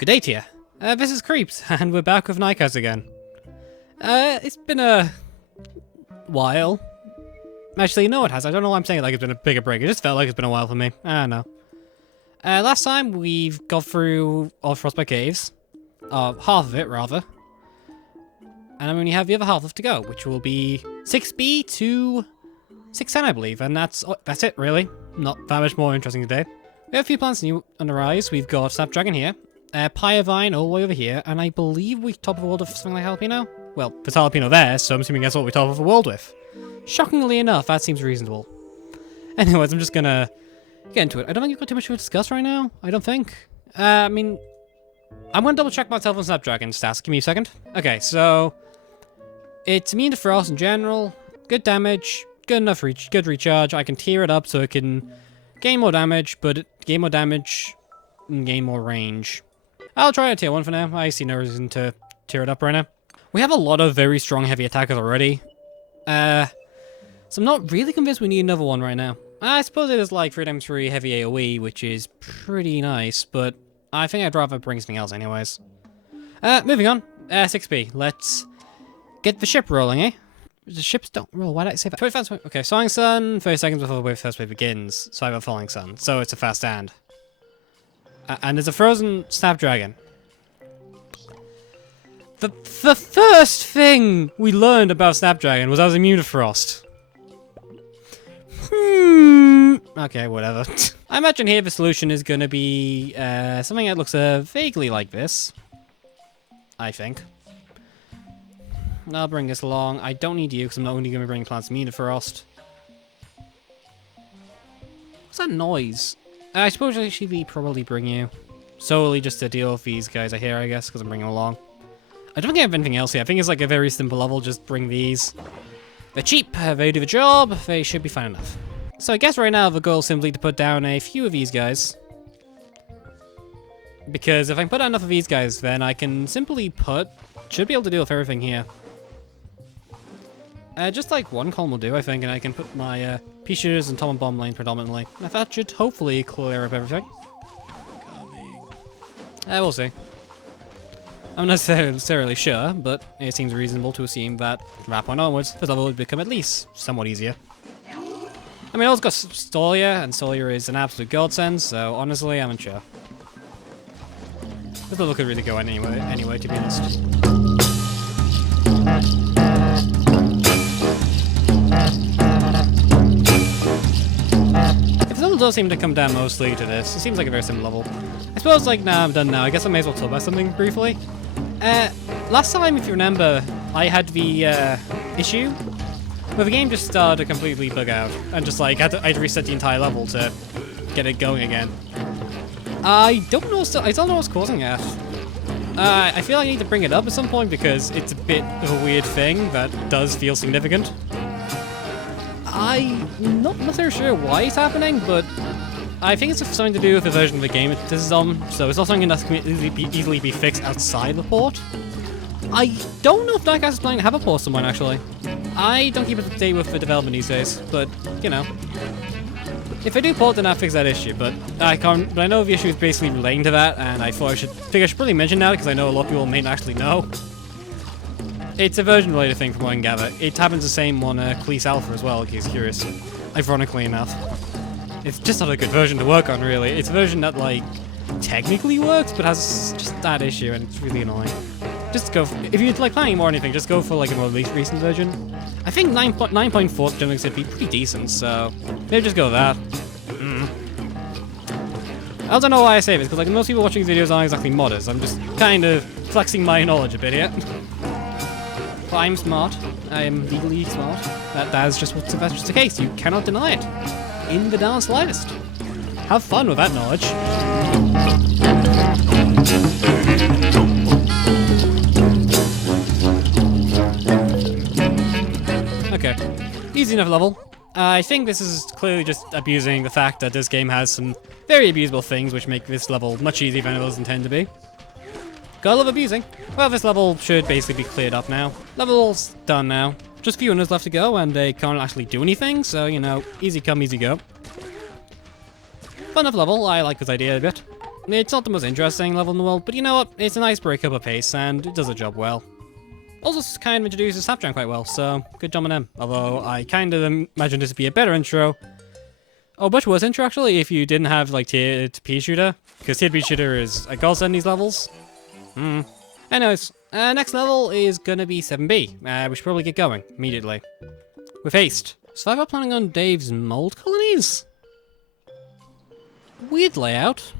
Good day to you. This is Creeps, and we're back with Nightcast again. It's been a while. Actually, no it has. I don't know why I'm saying it like it's been a bigger break. It just felt like it's been a while for me. I don't know. Last time we've got through all Frostbite caves. Half of it, rather. And I only have the other half left to go, which will be 6B to 610, I believe. And that's it, really. Not that much more interesting today. We have a few plants new on the rise. We've got Snapdragon here. Pyrene all the way over here, and I believe we top of the world with something like jalapeno. Well, there's jalapeno there, so I'm assuming that's what we top of the world with. Shockingly enough, that seems reasonable. Anyways, I'm just gonna get into it. I don't think we've got too much to discuss right now. I don't think. I mean, I'm gonna double check myself on Snapdragon stats. Give me a second. Okay, so it's immune to frost in general. Good damage. Good enough good recharge. I can tier it up so it can gain more damage, but gain more damage and gain more range. I'll try a tier 1 for now. I see no reason to tier it up right now. We have a lot of very strong heavy attackers already. So I'm not really convinced we need another one right now. I suppose it is like 3x3 heavy AoE, which is pretty nice, but I think I'd rather bring something else anyways. Moving on. 6B. Let's get the ship rolling, eh? The ships don't roll. Why did I say that? 25, okay, Falling Sun, 30 seconds before the wave first wave begins. So I have a Falling Sun, so it's a fast stand. And there's a frozen Snapdragon. The first thing we learned about Snapdragon was I was immune to frost. Okay, whatever. I imagine here the solution is going to be something that looks vaguely like this. I think. I'll bring this along. I don't need you because I'm not only going to bring plants immune to frost. What's that noise? I suppose I should probably bring you solely just to deal with these guys here, I guess, because I'm bringing them along. I don't think I have anything else here. I think it's like a very simple level. Just bring these. They're cheap. They do the job. They should be fine enough. So I guess right now the goal is simply to put down a few of these guys. Because if I can put down enough of these guys, then I can simply should be able to deal with everything here. Just like one column will do, I think, and I can put my pea shooters and Tom and Bomb lane predominantly. And that should hopefully clear up everything. We'll see. I'm not necessarily sure, but it seems reasonable to assume that from that point onwards, this level would become at least somewhat easier. I mean, I also got Stolia, and Stolia is an absolute godsend, so honestly, I'm unsure. This level could really go anyway, to be honest. This level does seem to come down mostly to this. It seems like a very similar level. I suppose, like, now I'm done now. I guess I may as well talk about something briefly. Last time, if you remember, I had the issue where the game just started to completely bug out and just like I had to reset the entire level to get it going again. I don't know. I don't know what's causing that. I feel I need to bring it up at some point because it's a bit of a weird thing that does feel significant. I'm not necessarily sure why it's happening, but I think it's something to do with the version of the game this is on, so it's not something that can easily be fixed outside the port. I don't know if Nightcast is planning to have a port someone, actually. I don't keep up to date with the development these days, but, you know. If I do port, then I'll fix that issue, but I know the issue is basically relating to that, and I thought I should probably mention that, because I know a lot of people may not actually know. It's a version-related thing from what I can gather. It happens the same on Cleese Alpha as well, in case you're curious. Ironically enough. It's just not a good version to work on, really. It's a version that, like, technically works, but has just that issue, and it's really annoying. Just go if you're, like, planning more or anything, just go for, like, a more recent version. I think 9.4 generally said be pretty decent, so maybe just go with that. I don't know why I say this, because, like, most people watching these videos aren't exactly modders. I'm just kind of flexing my knowledge a bit here. But I'm smart. I am legally smart. That's just the case. You cannot deny it. In the darn slightest. Have fun with that knowledge. Okay. Easy enough level. I think this is clearly just abusing the fact that this game has some very abusable things which make this level much easier than it was intended to be. Gotta love abusing. Well, this level should basically be cleared up now. Level's done now. Just a few runners left to go, and they can't actually do anything, so, you know, easy come, easy go. Fun enough level. I like this idea a bit. It's not the most interesting level in the world, but you know what? It's a nice break-up of pace, and it does the job well. Also, kind of introduces Snapdragon quite well, so good job on them. Although, I kind of imagine this would be a better intro. Oh, much worse intro, actually, if you didn't have, like, tiered P shooter. Because tiered P shooter is a godsend in these levels. Anyways, next level is gonna be 7B. We should probably get going immediately. With haste. So I'm planning on Dave's mold colonies? Weird layout.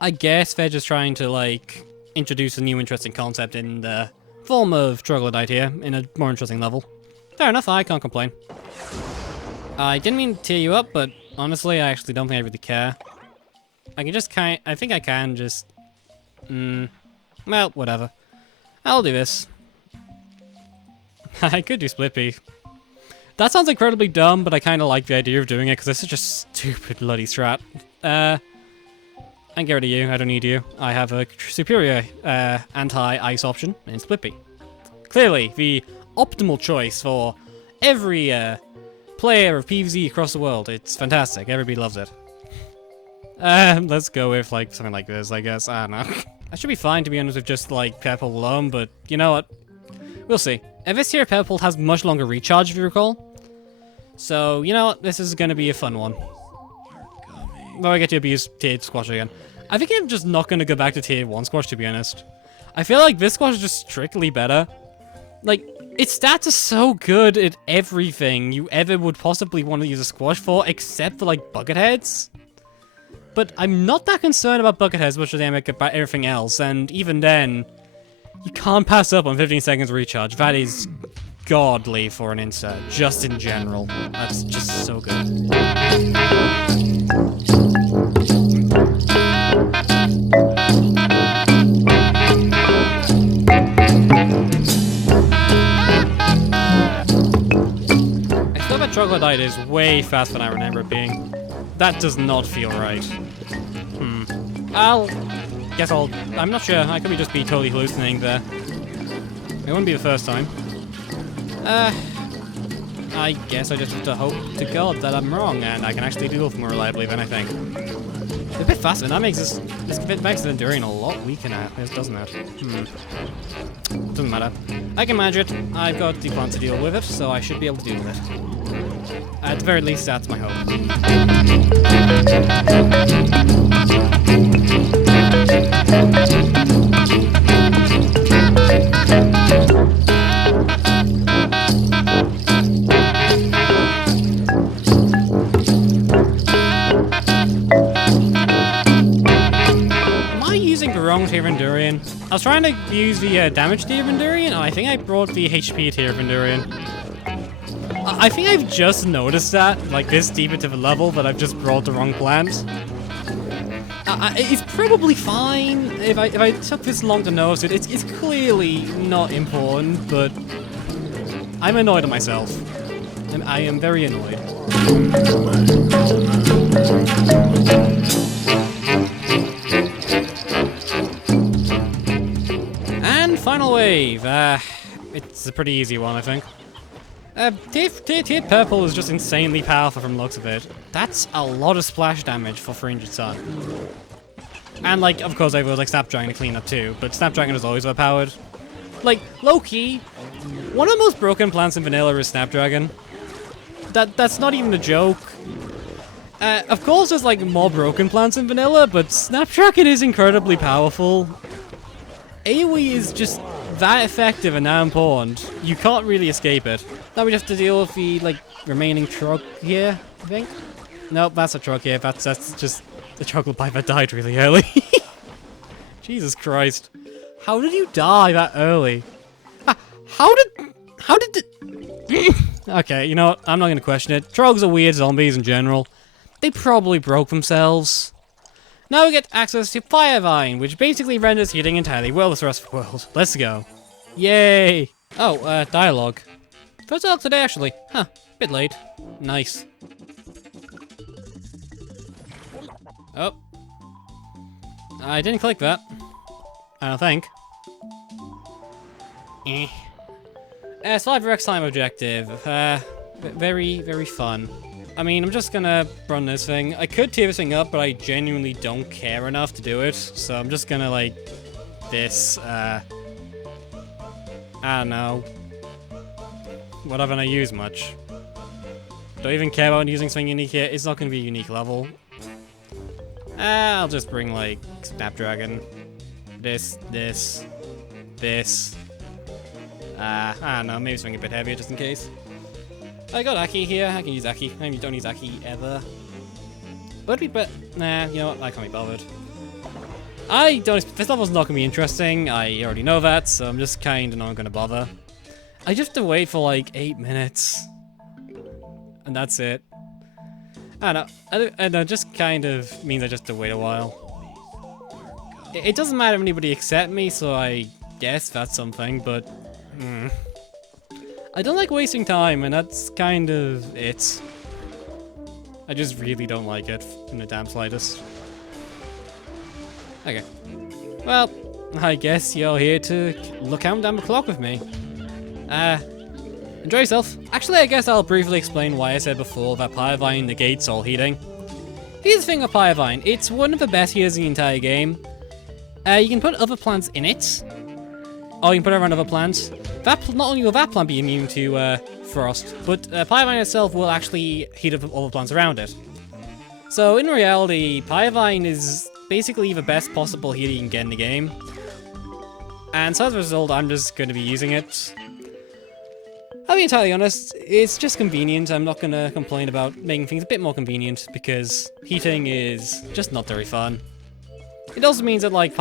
I guess they're just trying to, like, introduce a new interesting concept in the form of troglodyte here, in a more interesting level. Fair enough, I can't complain. I didn't mean to tear you up, but honestly, I actually don't think I really care. I can just I think I can just... well, whatever. I'll do this. I could do split P. That sounds incredibly dumb, but I kind of like the idea of doing it, because it's such a stupid bloody strat. And get rid of you, I don't need you. I have a superior anti-ice option in split P. Clearly, the optimal choice for every player of PvZ across the world. It's fantastic, everybody loves it. Let's go with like something like this, I guess. I don't know. I should be fine, to be honest, with just like purple alone, but you know what? We'll see. This here purple has much longer recharge, if you recall. So, you know what? This is going to be a fun one. Though I get to abuse tiered squash again. I think I'm just not going to go back to tier 1 squash, to be honest. I feel like this squash is just strictly better. Like, its stats are so good at everything you ever would possibly want to use a squash for, except for, like, bucket heads. But I'm not that concerned about bucket heads much as I am about everything else, and even then, you can't pass up on 15 seconds recharge. That is godly for an insert, just in general. That's just so good. I feel that troglodyte is way faster than I remember it being. That does not feel right. I'm not sure. I could just be totally hallucinating there. It wouldn't be the first time. I guess I just have to hope to God that I'm wrong and I can actually do it more reliably than I think. It's a bit faster, and that makes this makes the Enduring a lot weaker now, doesn't it? Doesn't matter. I can manage it. I've got the plan to deal with it, so I should be able to deal with it. At the very least, that's my hope. Wrong tier of Endurian. I was trying to use the damage tier of Endurian, and I think I brought the HP tier of Endurian. I think I've just noticed that, like this deep into the level, that I've just brought the wrong plant. It's probably fine if I took this long to notice it. It's clearly not important, but I'm annoyed at myself. I am very annoyed. Final wave. It's a pretty easy one, I think. Tiered purple is just insanely powerful from the looks of it. That's a lot of splash damage for 300 sun. And, like, of course, I would like Snapdragon to clean up too, but Snapdragon is always overpowered. Like, low-key, one of the most broken plants in vanilla is Snapdragon. That's not even a joke. Of course, there's, like, more broken plants in vanilla, but Snapdragon is incredibly powerful. AoE is just that effective and that important. You can't really escape it. Now we have to deal with the, like, remaining truck here, I think? Nope, that's a truck here. That's just the chocolate pipe that died really early. Jesus Christ. How did you die that early? How did it... Okay, you know what? I'm not going to question it. Trogs are weird zombies in general. They probably broke themselves. Now we get access to Firevine, which basically renders heating entirely worthless the rest of the world. Let's go. Yay! Oh, dialogue. First dialogue today, actually. Huh, bit late. Nice. Oh. I didn't click that. I don't think. Survivor X time objective. Very, very fun. I mean, I'm just gonna run this thing. I could tear this thing up, but I genuinely don't care enough to do it. So I'm just gonna, like, this, I don't know. What haven't I used much? Don't even care about using something unique here. It's not gonna be a unique level. I'll just bring, like, Snapdragon. This. I don't know, maybe something a bit heavier just in case. I got Aki here, I can use Aki. I don't use Aki ever. Would be nah, you know what, I can't be bothered. This level's not gonna be interesting, I already know that, so I'm just kinda not gonna bother. I just have to wait for like 8 minutes. And that's it. I don't know, it just kind of means I just have to wait a while. It doesn't matter if anybody accept me, so I guess that's something, but... I don't like wasting time, and that's kind of it. I just really don't like it in the damn slightest. Okay. Well, I guess you're here to count down the clock with me. Enjoy yourself. Actually, I guess I'll briefly explain why I said before that Pyrene negates all heating. Here's the thing with Pyrene. It's one of the best healers in the entire game. You can put other plants in it. Or you can put it around other plants. Not only will that plant be immune to frost, but Pyrene itself will actually heat up all the plants around it. So in reality, Pyrene is basically the best possible healer you can get in the game. And so as a result, I'm just going to be using it. I'll be entirely honest, it's just convenient. I'm not going to complain about making things a bit more convenient, because heating is just not very fun. It also means that like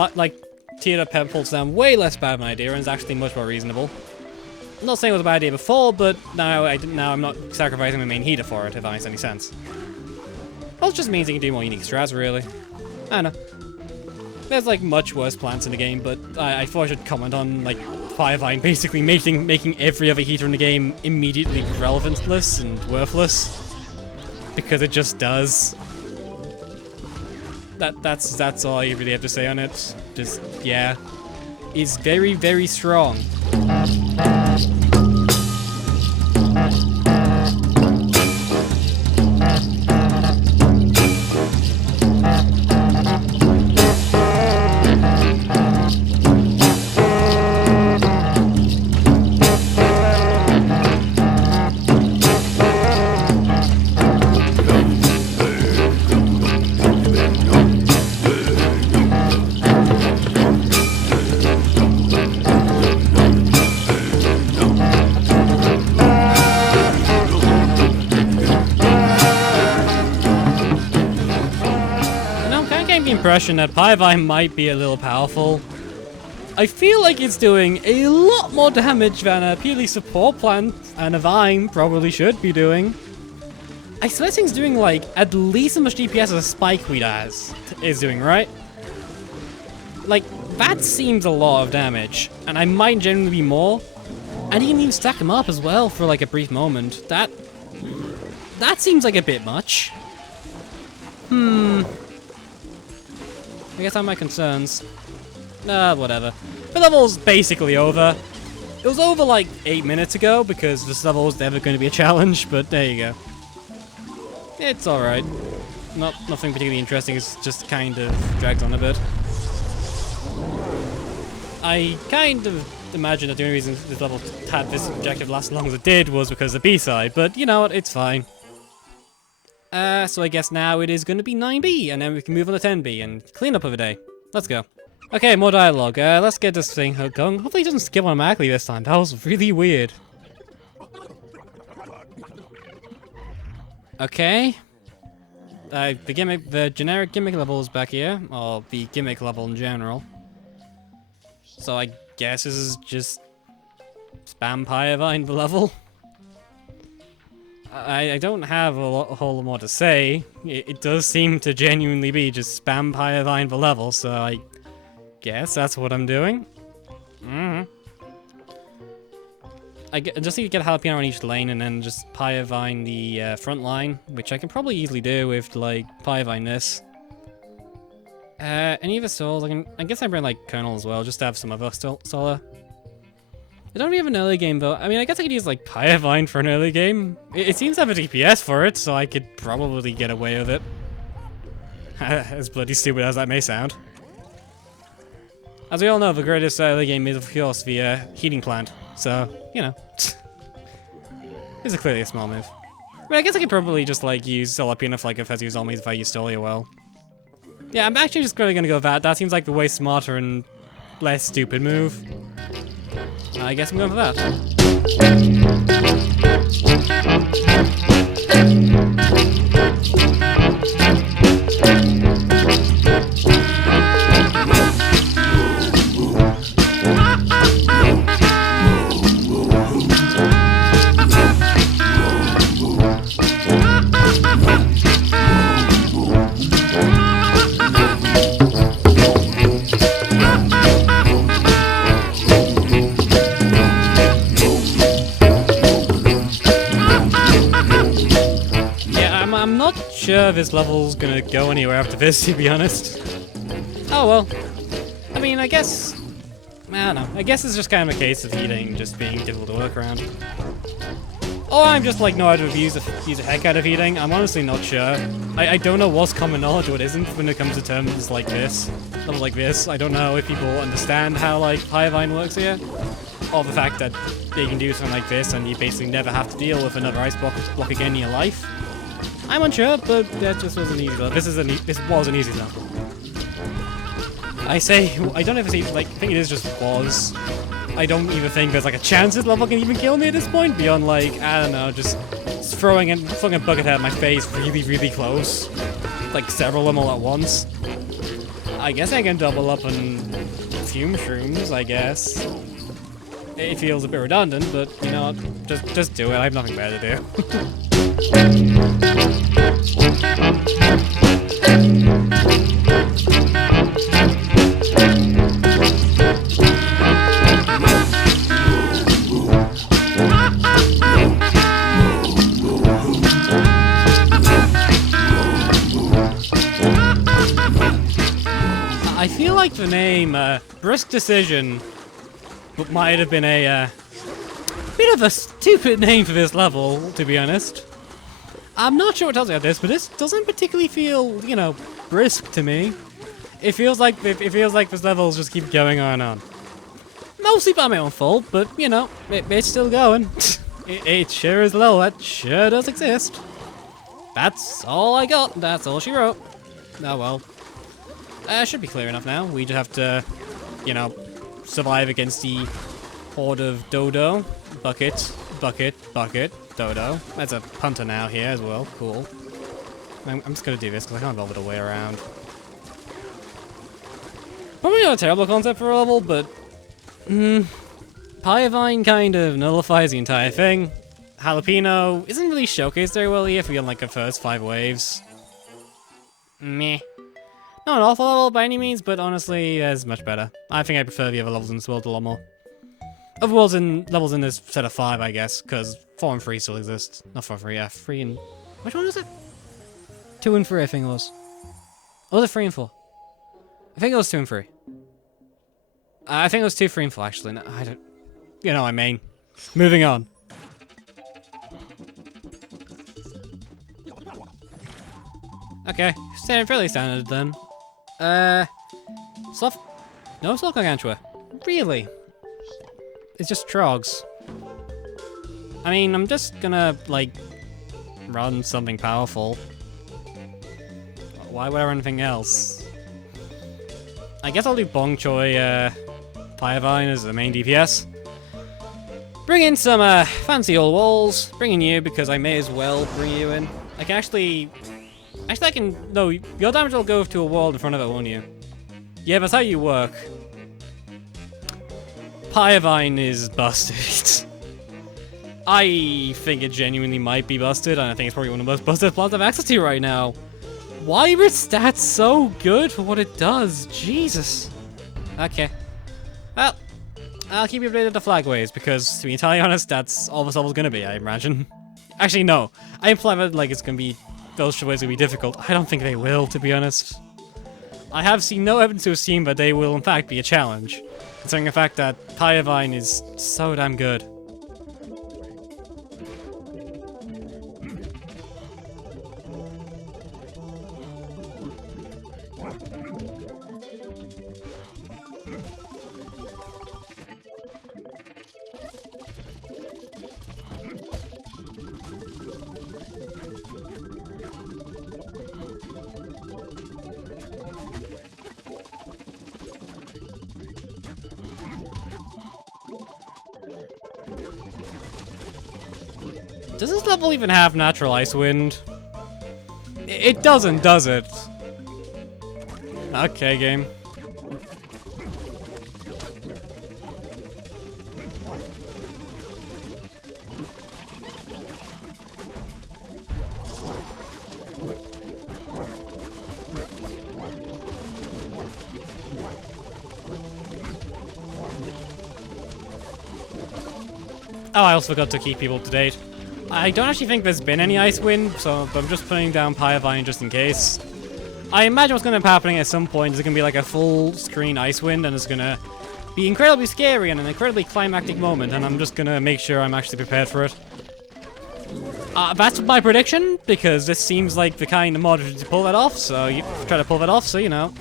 tiered up pepper pulls down way less bad of an idea and is actually much more reasonable. I'm not saying it was a bad idea before, but now I'm not sacrificing my main heater for it, if that makes any sense. Also just means you can do more unique strats, really. I don't know. There's like much worse plants in the game, but I thought I should comment on like Pyrene basically making every other heater in the game immediately relevantless and worthless. Because it just does. That's all I really have to say on it. Just, yeah. It's very, very strong. Impression that Pyrene might be a little powerful. I feel like it's doing a lot more damage than a purely support plant and a vine probably should be doing. I swear this thing's doing like at least as much DPS as a spikeweed is doing, right? Like, that seems a lot of damage, and I might genuinely be more. And you can even stack them up as well for like a brief moment. That seems like a bit much. I guess I have my concerns. Whatever. The level's basically over. It was over like 8 minutes ago because this level was never going to be a challenge, but there you go. It's alright. Nothing particularly interesting, it's just kind of drags on a bit. I kind of imagine that the only reason this level had this objective last as long as it did was because of the B-side, but you know what, it's fine. So I guess now it is going to be 9B, and then we can move on to 10B and clean up of the day. Let's go. Okay, more dialogue. Let's get this thing going. Hopefully it doesn't skip automatically this time. That was really weird. Okay. The generic gimmick level is back here, or the gimmick level in general. So I guess this is just spam Pyrene the level. I don't have a whole lot more to say. It does seem to genuinely be just spam Pyrene the level, so I guess that's what I'm doing. I just need to get a jalapeno on each lane and then just Pyrene the front line, which I can probably easily do with like Pyrene this. Any of the souls? I guess I bring like Colonel as well, just to have some other solar. I don't really have an early game though. I mean, I guess I could use like Pyrene for an early game. It seems to have a DPS for it, so I could probably get away with it. As bloody stupid as that may sound. As we all know, the greatest early game is of course the heating plant. So, you know. This is clearly a small move. I mean, I guess I could probably just like use Jalapeno like if I use zombies if I use Stolia well. Yeah, I'm actually just really gonna go with that. That seems like the way smarter and less stupid move. I guess I'm going for that. I'm not sure this level's gonna go anywhere after this, to be honest. Oh well. I mean, I guess... I don't know. I guess it's just kind of a case of heating just being difficult to work around. Or I'm just like, know how to use the heck out of heating. I'm honestly not sure. I don't know what's common knowledge or what isn't when it comes to terms like this. Levels like this. I don't know if people understand how like Pyrene works here. Or the fact that they can do something like this and you basically never have to deal with another ice block again in your life. I'm unsure, but that just wasn't easy. This was an easy zone. I say, I don't ever see, like, I think it is just was. I don't even think there's like a chance this level can even kill me at this point, beyond like, I don't know, just throwing a bucket at my face really, really close. Like several of them all at once. I guess I can double up on fume shrooms, I guess. It feels a bit redundant, but you know, just do it. I have nothing better to do. I feel like the name, Brisk Decision, might have been a, bit of a stupid name for this level, to be honest. I'm not sure what tells me about this, but this doesn't particularly feel, you know, brisk to me. It feels like this level's just keep going on and on. Mostly by my own fault, but, you know, it's still going. it sure is low, that sure does exist. That's all I got, that's all she wrote. Oh well. Should be clear enough now. We just have to, you know, survive against the horde of Dodo. Bucket, Dodo. There's a punter now here as well. Cool. I'm just gonna do this because I can't bother to way around. Probably not a terrible concept for a level, but... Pyrene kind of nullifies the entire thing. Jalapeno isn't really showcased very well here for like the first 5 waves. Meh. Not an awful level by any means, but honestly, it's much better. I think I prefer the other levels in this world a lot more. Other levels in this set of 5, I guess, because 4 and 3 still exist. Not 4 and 3, yeah, 3 and... Which one was it? 2 and 3, I think it was. Or was it 3 and 4? I think it was 2 and 3. I think it was 2, 3, and 4, actually. No, I don't... You know what I mean. Moving on. Okay, fairly standard then. Soft... No Soft Gargantua. Really? It's just Trogs. I mean, I'm just gonna, like, run something powerful. Why would I run anything else? I guess I'll do Bong Choi, Pyrene as the main DPS. Bring in some, fancy old walls. Bring in you, because I may as well bring you in. I can actually... Actually, I can... No, your damage will go to a wall in front of it, won't you? Yeah, that's how you work. Pyrene is busted. I think it genuinely might be busted, and I think it's probably one of the most busted plants I've access to right now. Why are its stats so good for what it does? Jesus. Okay. Well, I'll keep you updated with the flag waves, because to be entirely honest, that's all this level's gonna be, I imagine. Actually, no. I imply that like it's gonna be... Those waves will be difficult. I don't think they will, to be honest. I have seen no evidence to assume that they will in fact be a challenge, considering the fact that Pyrene is so damn good. Does this level even have natural ice wind? It doesn't, does it? Okay, game. Oh, I also forgot to keep people up to date. I don't actually think there's been any ice wind, so I'm just putting down Pyrene just in case. I imagine what's going to be happening at some point is it's going to be like a full screen ice wind, and it's going to be incredibly scary and an incredibly climactic moment, and I'm just going to make sure I'm actually prepared for it. That's my prediction, because this seems like the kind of mod to pull that off, so you try to pull that off, so you know.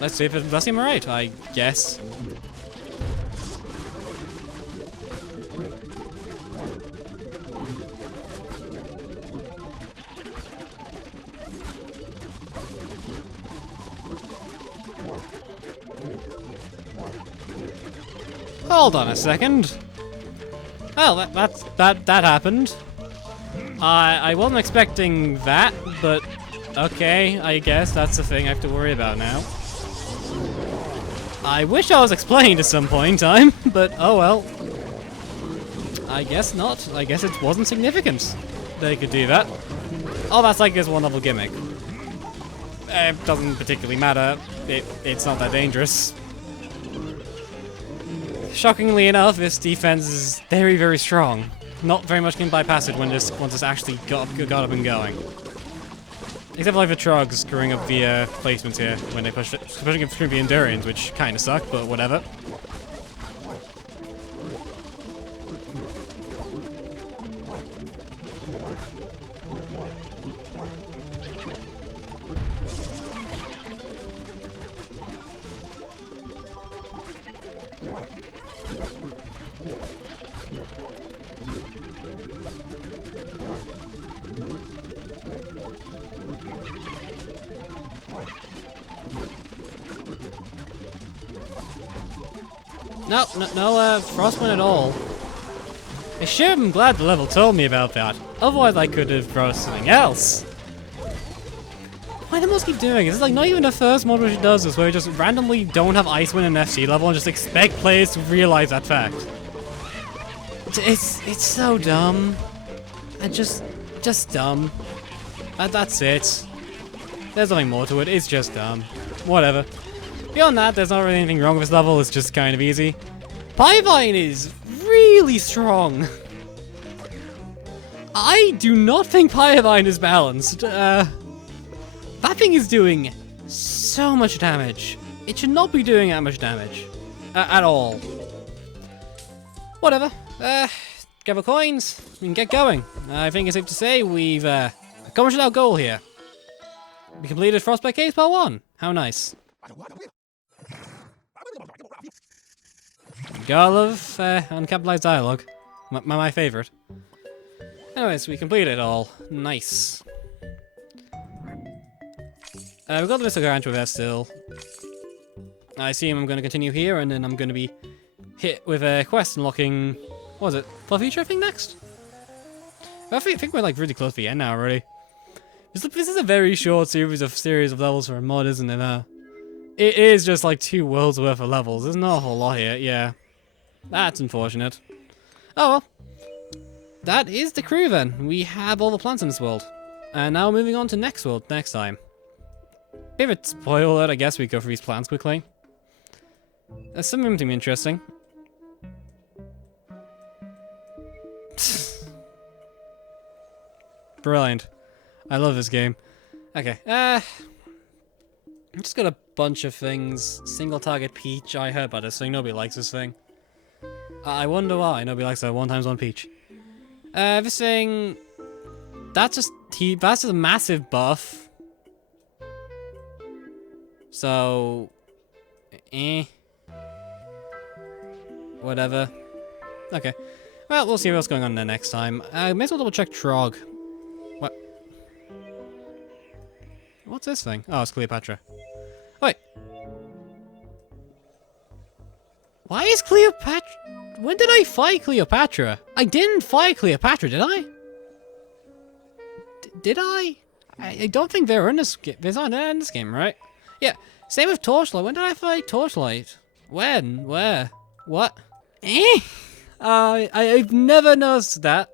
Let's see if it does seem right, I guess. Hold on a second. Well, that happened. I wasn't expecting that, but okay, I guess that's the thing I have to worry about now. I wish I was explained at some point in time, but oh well. I guess not. I guess it wasn't significant they could do that. Oh, that's like this one level gimmick. It doesn't particularly matter. It's not that dangerous. Shockingly enough, this defense is very, very strong. Not very much can bypass it once it's actually got up and going. Except for like the Trogs screwing up the placements here when they pushing it through the Endurians, which kind of suck, but whatever. No Frostbite at all. I sure am glad the level told me about that. Otherwise I could have brought something else. Why do they must keep doing it? It's like not even the first mod which does this, where we just randomly don't have Icewind in FC level and just expect players to realize that fact. It's so dumb. And just dumb. That's it. There's nothing more to it, it's just dumb. Whatever. Beyond that, there's not really anything wrong with this level, it's just kind of easy. Pyrene is really strong. I do not think Pyrene is balanced. That thing is doing so much damage. It should not be doing that much damage. At all. Whatever. Gather coins. We can get going. I think it's safe to say we've accomplished our goal here. We completed Frostbite Caves Part 1. How nice. Gotta love uncapitalized dialogue. My favorite. Anyways, we completed it all. Nice. We've got the Missile Gargantua there still. I assume I'm going to continue here, and then I'm going to be hit with a quest unlocking... What was it? For Future, I think, next? I think we're like really close to the end now already. This is a very short series of levels for a mod, isn't it? It is just like 2 worlds worth of levels. There's not a whole lot here, yeah. That's unfortunate. Oh well. That is the crew then. We have all the plants in this world. And now moving on to next world next time. Bit of a spoiler alert, I guess we go through these plants quickly. There's something to be interesting. Brilliant. I love this game. Okay, I'm just gonna bunch of things. Single target peach. I heard about this thing. Nobody likes this thing. I wonder why nobody likes that 1x1 peach. This thing... That's just a massive buff. So... Whatever. Okay. Well, we'll see what's going on there next time. May as well double check Trog. What? What's this thing? Oh, it's Cleopatra. Wait. Why is Cleopatra... When did I fight Cleopatra? I didn't fight Cleopatra, did I? Did I? I don't think they're in this game. They're not in this game, right? Yeah. Same with Torchlight. When did I fight Torchlight? When? Where? What? I've never noticed that.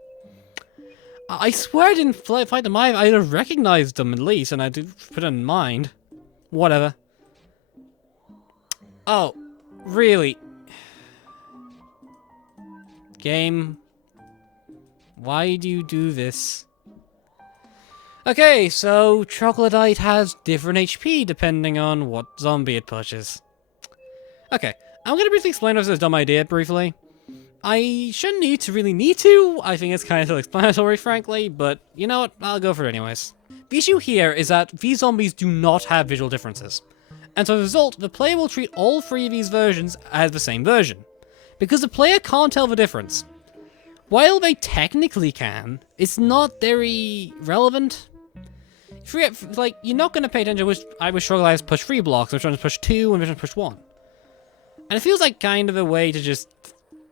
I swear I didn't fight them. I'd have recognized them at least, and I did put it in mind. Whatever. Oh, really? Game. Why do you do this? Okay, so Troglodyte has different HP depending on what zombie it pushes. Okay, I'm gonna briefly explain what's a dumb idea briefly. I shouldn't really need to. I think it's kind of self-explanatory, frankly, but you know what? I'll go for it anyways. The issue here is that these zombies do not have visual differences. And so as a result, the player will treat all three of these versions as the same version. Because the player can't tell the difference. While they technically can, it's not very relevant. Forget, like, you're not going to pay attention which Troglodytes push 3 blocks, which ones push 2, and which ones push 1. And it feels like kind of a way to just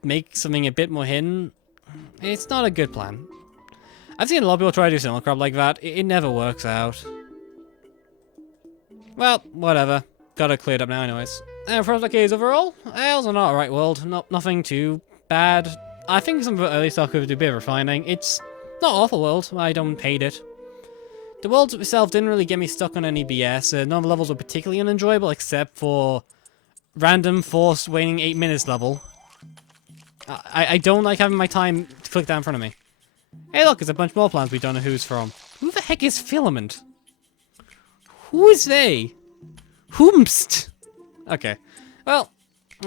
make something a bit more hidden. It's not a good plan. I've seen a lot of people try to do similar crap like that. It never works out. Well, whatever. Got it cleared up now anyways. And Frostbite is overall, it was an alright world. Nothing too bad. I think some of the early stuff could do a bit of refining. It's not an awful world. I don't hate it. The world itself didn't really get me stuck on any BS. None of the levels were particularly unenjoyable except for random force waiting 8 minutes level. I don't like having my time click down in front of me. Hey look, there's a bunch more plants we don't know who's from. Who the heck is Filament? Who is they? Whomst? Okay. Well,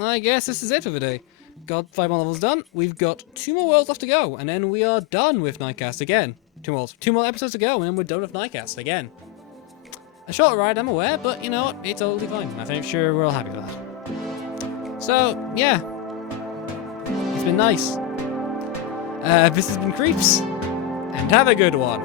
I guess this is it for the day. Got 5 more levels done. We've got 2 more worlds left to go, and then we are done with Nightcast again. 2 more episodes to go, and then we're done with Nightcast again. A short ride, I'm aware, but you know what? It's totally fine. I think sure we're all happy with that. So, yeah. It's been nice. This has been Creeps, and have a good one.